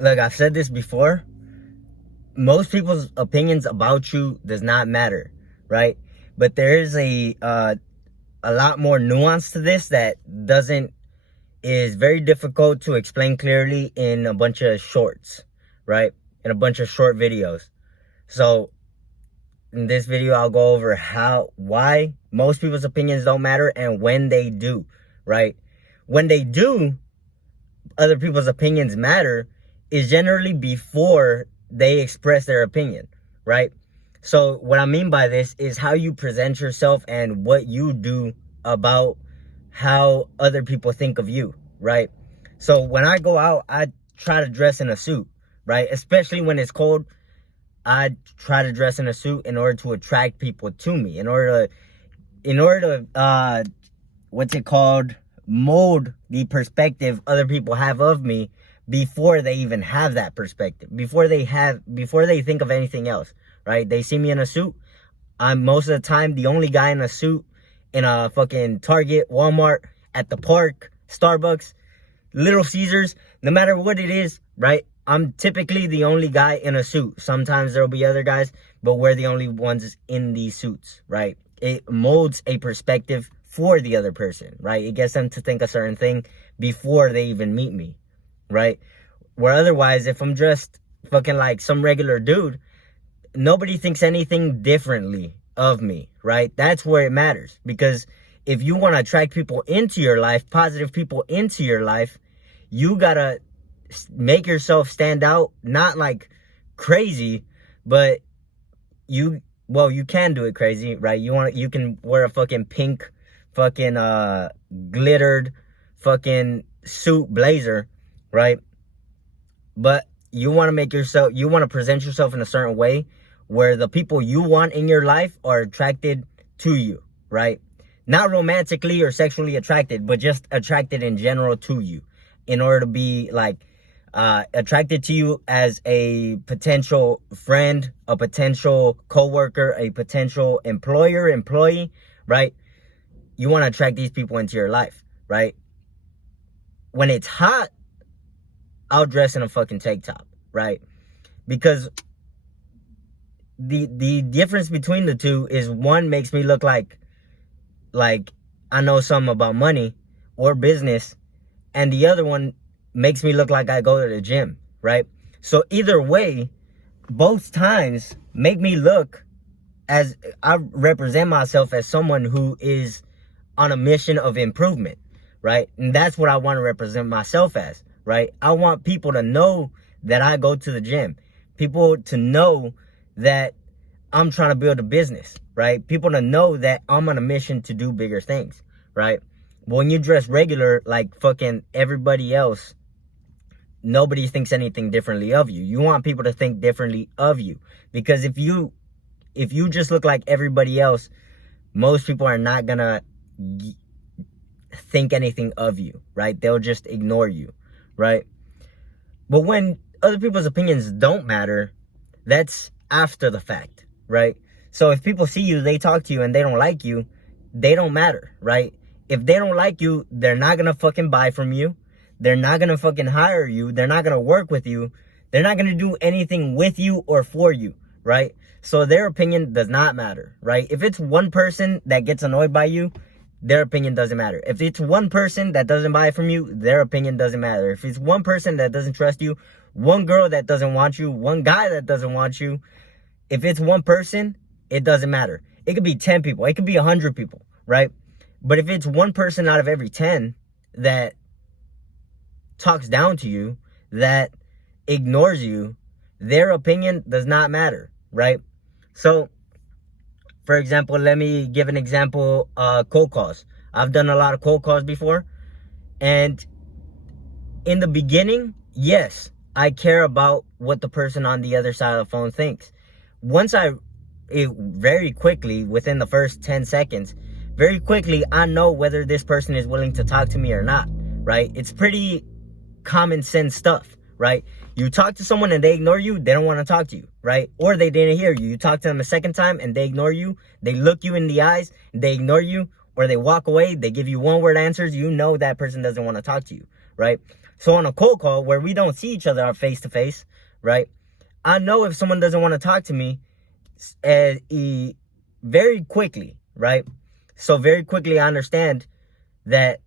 Look, I've said this before. Most people's opinions about you does not matter, right? But there is a lot more nuance to this that doesn't is very difficult to explain clearly in a bunch of shorts, right? In a bunch of short videos. So in this video, I'll go over why most people's opinions don't matter and when they do, right? When they do, other people's opinions matter is generally before they express their opinion, right? So what I mean by this is how you present yourself and what you do about how other people think of you, right? So when I go out, I try to dress in a suit, right? Especially when it's cold, I try to dress in a suit in order to attract people to me, in order to what's it called, mold the perspective other people have of me before they even have that perspective, before they think of anything else, right? They see me in a suit. I'm most of the time the only guy in a suit in a fucking Target, Walmart, at the park, Starbucks, Little Caesars, no matter what it is, right? I'm typically the only guy in a suit. Sometimes there'll be other guys, but we're the only ones in these suits, right? It molds a perspective for the other person, right? It gets them to think a certain thing before they even meet me, right? Where otherwise, if I'm dressed fucking like some regular dude, nobody thinks anything differently of me, right? That's where it matters. Because if you want to attract people into your life, positive people into your life, you gotta make yourself stand out, not like crazy, but you can do it crazy, right? You can wear a fucking pink fucking glittered fucking suit blazer, right? But you want to present yourself in a certain way where the people you want in your life are attracted to you, right? Not romantically or sexually attracted, but just attracted in general to you, in order to be like attracted to you as a potential friend, a potential coworker, a potential employee, right? You want to attract these people into your life, right? When it's hot, I'll dress in a fucking tank top, right? Because the difference between the two is one makes me look like I know something about money or business, and the other one makes me look like I go to the gym, right? So either way, both times make me look as I represent myself as someone who is on a mission of improvement, right? And that's what I want to represent myself as, right? I want people to know that I go to the gym. People to know that I'm trying to build a business, right? People to know that I'm on a mission to do bigger things, right? But when you dress regular like fucking everybody else, nobody thinks anything differently of you. You want people to think differently of you. Because if you just look like everybody else, most people are not gonna think anything of you, right? They'll just ignore you, right? But when other people's opinions don't matter, that's after the fact, right? So if people see you, they talk to you, and they don't like you, they don't matter, right? If they don't like you, they're not gonna fucking buy from you. They're not gonna fucking hire you. They're not gonna work with you. They're not gonna do anything with you or for you, right? So their opinion does not matter, right? If it's one person that gets annoyed by you, their opinion doesn't matter. If it's one person that doesn't buy from you, their opinion doesn't matter. If it's one person that doesn't trust you, one girl that doesn't want you, one guy that doesn't want you, if it's one person, it doesn't matter. It could be 10 people. It could be 100 people, right? But if it's one person out of every 10 that talks down to you, that ignores you, their opinion does not matter, right? So, for example, let me give an example, cold calls. I've done a lot of cold calls before, and in the beginning, yes, I care about what the person on the other side of the phone thinks. Very quickly, within the first 10 seconds, very quickly, I know whether this person is willing to talk to me or not, right? It's pretty common sense stuff, right? You talk to someone and they ignore you, they don't want to talk to you, right? Or they didn't hear you. You talk to them a second time and they ignore you. They look you in the eyes and they ignore you, or they walk away. They give you one-word answers. You know that person doesn't want to talk to you, right? So on a cold call where we don't see each other face to face, right? I know if someone doesn't want to talk to me very quickly, right? So very quickly I understand that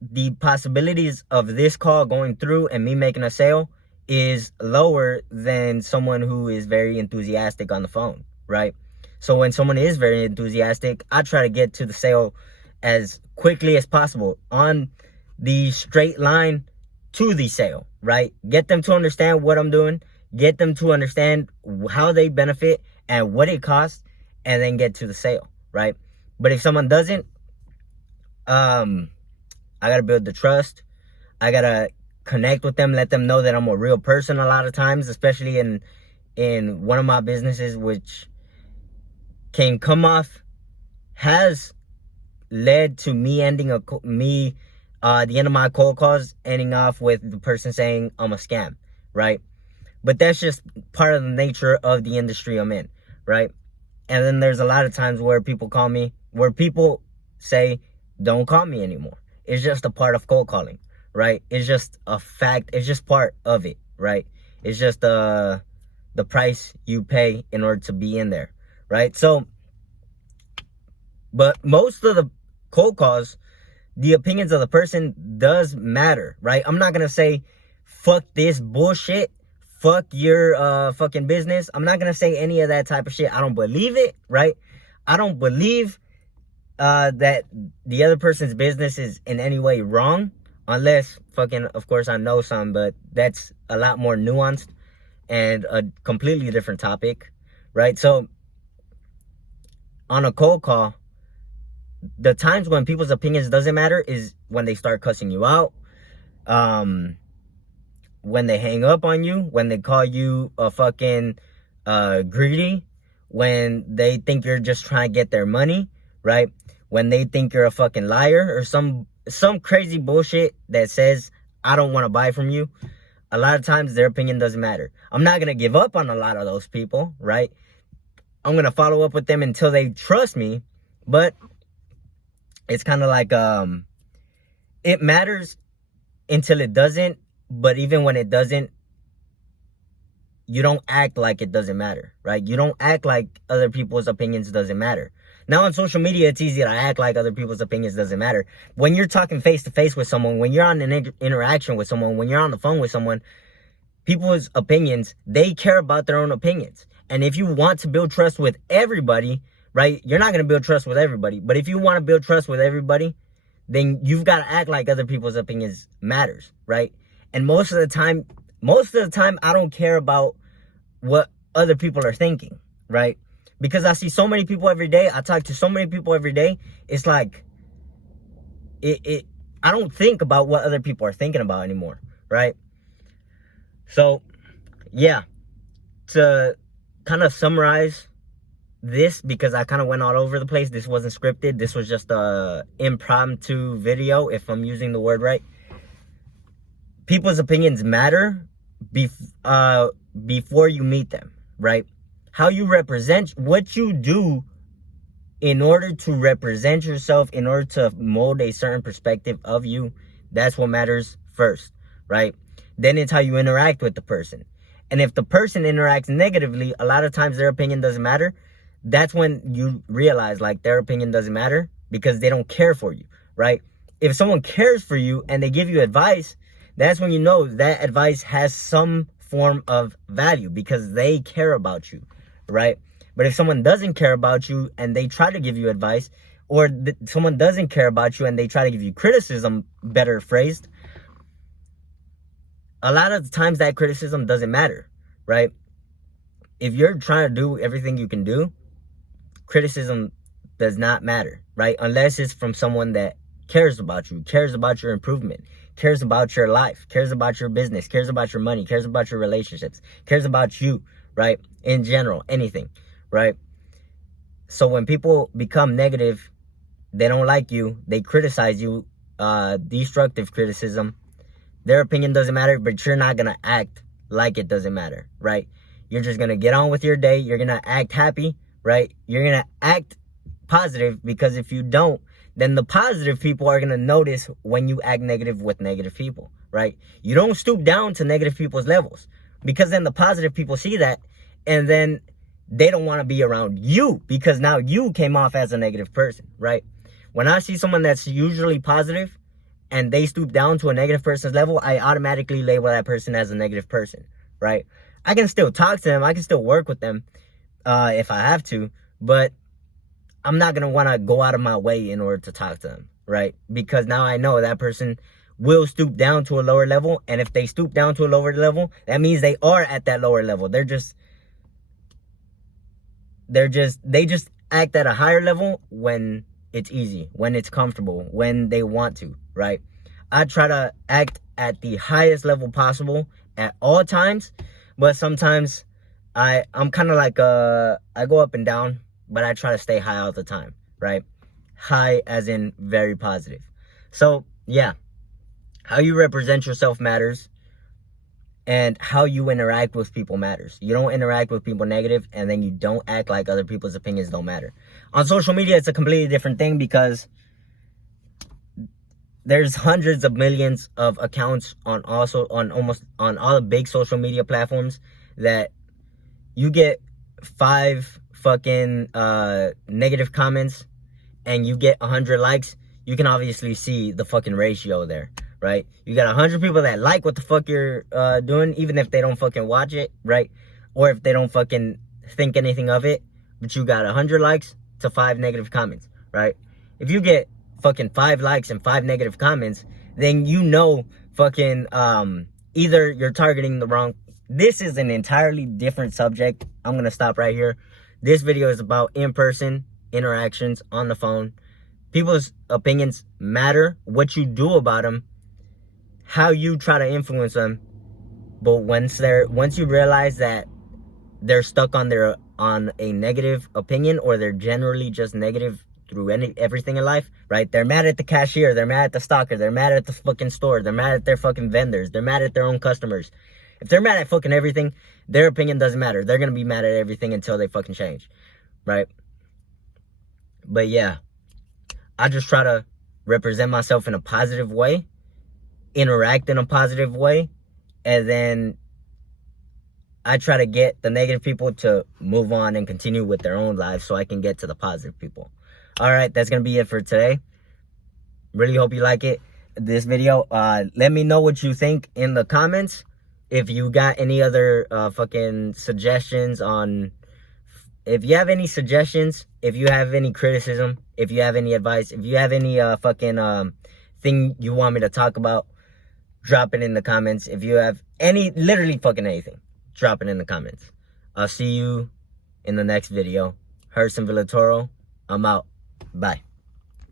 the possibilities of this call going through and me making a sale is lower than someone who is very enthusiastic on the phone, right? So when someone is very enthusiastic, I try to get to the sale as quickly as possible on the straight line to the sale, right? Get them to understand what I'm doing, get them to understand how they benefit and what it costs, and then get to the sale, right? But if someone doesn't, I gotta build the trust. I gotta connect with them, let them know that I'm a real person a lot of times, especially in one of my businesses, which can come off, has led to me ending the end of my cold calls ending off with the person saying I'm a scam, right? But that's just part of the nature of the industry I'm in, right? And then there's a lot of times where people call me, where people say, don't call me anymore. It's just a part of cold calling, right? It's just a fact. It's just part of it, right? It's just the price you pay in order to be in there, right? So, but most of the cold calls, the opinions of the person does matter, right? I'm not going to say, fuck this bullshit. Fuck your fucking business. I'm not going to say any of that type of shit. I don't believe it, right? I don't believe that the other person's business is in any way wrong. Unless fucking, of course, I know some, but that's a lot more nuanced and a completely different topic, right? So on a cold call, the times when people's opinions doesn't matter is when they start cussing you out, when they hang up on you, when they call you a fucking greedy, when they think you're just trying to get their money, right? When they think you're a fucking liar or some crazy bullshit that says, I don't want to buy from you. A lot of times their opinion doesn't matter. I'm not going to give up on a lot of those people, right? I'm going to follow up with them until they trust me. But it's kind of like, it matters until it doesn't. But even when it doesn't, you don't act like it doesn't matter, right? You don't act like other people's opinions doesn't matter. Now on social media, it's easy to act like other people's opinions doesn't matter. When you're talking face to face with someone, when you're on an interaction with someone, when you're on the phone with someone, people's opinions, they care about their own opinions. And if you want to build trust with everybody, right, you're not going to build trust with everybody. But if you want to build trust with everybody, then you've got to act like other people's opinions matters, right? And most of the time, I don't care about what other people are thinking, right? Because I see so many people every day. I talk to so many people every day. It's like, I don't think about what other people are thinking about anymore, right? So, yeah, to kind of summarize this, because I kind of went all over the place. This wasn't scripted. This was just a impromptu video, if I'm using the word right. People's opinions matter before you meet them, right? How you represent, what you do in order to represent yourself, in order to mold a certain perspective of you, that's what matters first, right? Then it's how you interact with the person. And if the person interacts negatively, a lot of times their opinion doesn't matter. That's when you realize, like, their opinion doesn't matter because they don't care for you, right? If someone cares for you and they give you advice, that's when you know that advice has some form of value because they care about you, right? But if someone doesn't care about you and they try to give you advice, or someone doesn't care about you and they try to give you criticism, better phrased, a lot of the times that criticism doesn't matter, right? If you're trying to do everything you can do, criticism does not matter, right? Unless it's from someone that cares about you, cares about your improvement, cares about your life, cares about your business, cares about your money, cares about your relationships, cares about you, right? In general, anything, right? So when people become negative, they don't like you, they criticize you, destructive criticism, their opinion doesn't matter, but you're not going to act like it doesn't matter, right? You're just going to get on with your day. You're going to act happy, right? You're going to act positive, because if you don't, then the positive people are going to notice when you act negative with negative people, right? You don't stoop down to negative people's levels, because then the positive people see that, and then they don't want to be around you, because now you came off as a negative person, right? When I see someone that's usually positive and they stoop down to a negative person's level, I automatically label that person as a negative person, right? I can still talk to them, I can still work with them if I have to, but I'm not going to want to go out of my way in order to talk to them, right? Because now I know that person will stoop down to a lower level, and if they stoop down to a lower level, that means they are at that lower level. They just act at a higher level when it's easy, when it's comfortable, when they want to, right? I try to act at the highest level possible at all times, but sometimes I'm kind of like I go up and down, but I try to stay high all the time, right? High as in very positive. So yeah, how you represent yourself matters, and how you interact with people matters. You don't interact with people negative, and then you don't act like other people's opinions don't matter. On social media, it's a completely different thing, because there's hundreds of millions of accounts on almost all the big social media platforms, that you get 5 fucking negative comments and you get 100 likes. You can obviously see the fucking ratio there, right? You got 100 people that like what the fuck you're doing, even if they don't fucking watch it, right? Or if they don't fucking think anything of it, but you got 100 likes to 5 negative comments, right? If you get fucking 5 likes and 5 negative comments, then you know fucking either you're targeting the wrong. This is an entirely different subject. I'm gonna stop right here. This video is about in-person interactions on the phone. People's opinions matter, what you do about them, how you try to influence them. But once you realize that they're stuck on a negative opinion, or they're generally just negative through everything in life, right? They're mad at the cashier, they're mad at the stalker, they're mad at the fucking store, they're mad at their fucking vendors, they're mad at their own customers. If they're mad at fucking everything, their opinion doesn't matter. They're gonna be mad at everything until they fucking change, right? But yeah, I just try to represent myself in a positive way, interact in a positive way, and then I try to get the negative people to move on and continue with their own lives, so I can get to the positive people. All right, that's gonna be it for today. Really hope you like this video. Let me know what you think in the comments. If you got any other fucking suggestions on, if you have any suggestions, if you have any criticism, if you have any advice, if you have any fucking thing you want me to talk about, drop it in the comments. If you have literally fucking anything, drop it in the comments. I'll see you in the next video. Herson Villatoro, I'm out. Bye.